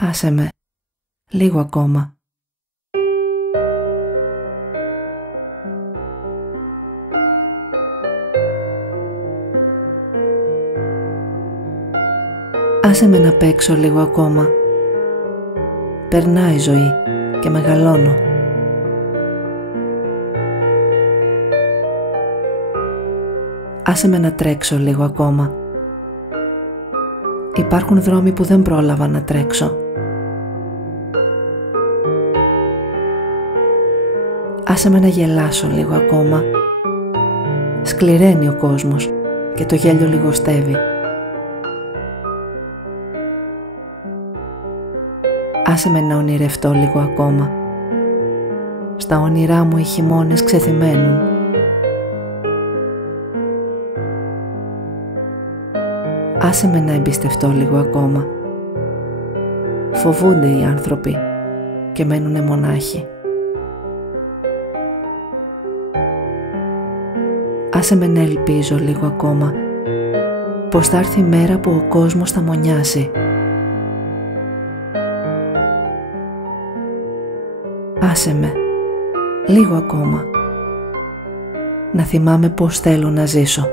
Άσε με, λίγο ακόμα. Άσε με να παίξω λίγο ακόμα. Περνάει η ζωή και μεγαλώνω. Άσε με να τρέξω λίγο ακόμα. Υπάρχουν δρόμοι που δεν πρόλαβα να τρέξω. Άσε με να γελάσω λίγο ακόμα. Σκληραίνει ο κόσμος και το γέλιο λιγοστεύει. Άσε με να ονειρευτώ λίγο ακόμα. Στα όνειρά μου οι χειμώνες ξεθυμαίνουν. Άσε με να εμπιστευτώ λίγο ακόμα. Φοβούνται οι άνθρωποι και μένουνε μονάχοι. Άσε με να ελπίζω λίγο ακόμα πως θα έρθει η μέρα που ο κόσμος θα μονιάσει. Άσε με, λίγο ακόμα, να θυμάμαι πως θέλω να ζήσω.